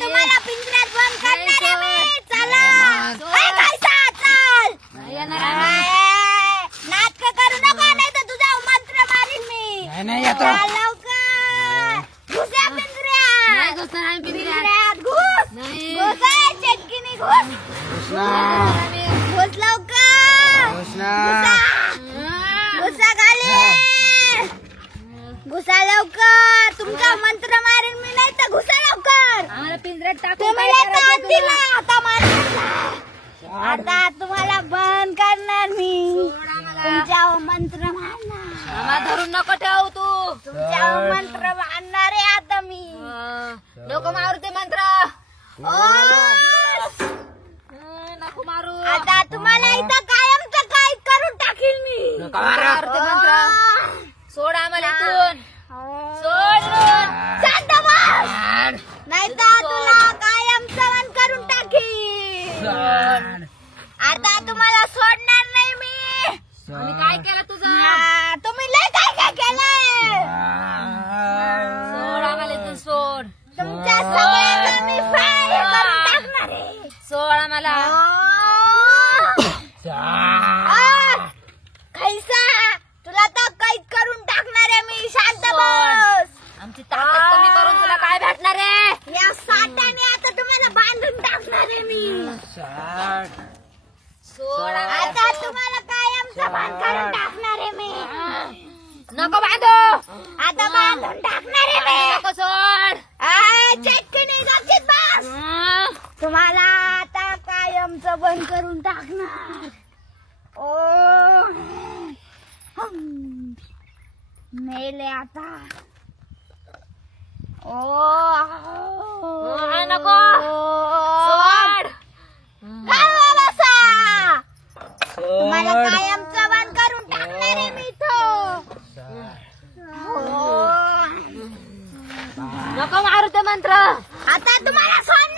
तुम्हाला पिंजऱ्यात बंद करणार आहे मी. चला ए, खायचा, चल. नाटक करू नका नाही तर तुझा मंत्र मारीन मी. नाही येतो. चल लवकर. घुस या पिंजऱ्यात. पिंजऱ्यात घुस. घुस आहे, चटकीने घुस. घुस लवकर. घुसा खाली. घुसा लवकर. तुमचा मंत्र मारीन मी नाही तर घुसा लवकर. पिंजऱ्यात तुम्ही आता मारणार. आता तुम्हाला बंद करणार मी. तुमच्यावर मंत्र मारणार. धरून नको ठेवू तू. तुमच्यावर मंत्र मारणार आहे आता मी. नको मारू ते मंत्र. नको मारू. आता तुम्हाला इथं कायमचं काय करून टाकील मी. मारू ते मंत्र. सोड आम्हाला इथून. सोड इथून. शांत बस. नाही तर तुला कायम सवण करून टाकील. आता तुम्हाला सोडणार नाही मी. आम्ही काय केलं तुझं? तुम्ही लय काय काय केलंय. सोड आम्हाला इथून. सोड. तुमच्या सगळ्यांना मी फायर करून टाकणार आहे. सोड आम्हाला. कैसा तुला तर कैद करून टाकणार आहे मी. शांत बस. आमची ताकद कमी करून तुला काय भेटणार आहे? या साठाने आता तुम्हाला बांधून टाकणार आहे मी. सोड आता तुम्हाला कायमचं बांध करून टाकणार आहे मी. नको बांधू. आता बांधून टाकणार आहे मी. नको सोड. चटकीने गच्चीत बस. तुम्हाला आता कायमचं बंद करून टाकणार. ओ मेले आता. नको. सोड. तुम्हाला कायमचं बंद करून टाकणार आहे मी तो. नको मारू ते मंत्र. आता तुम्हाला सोडणार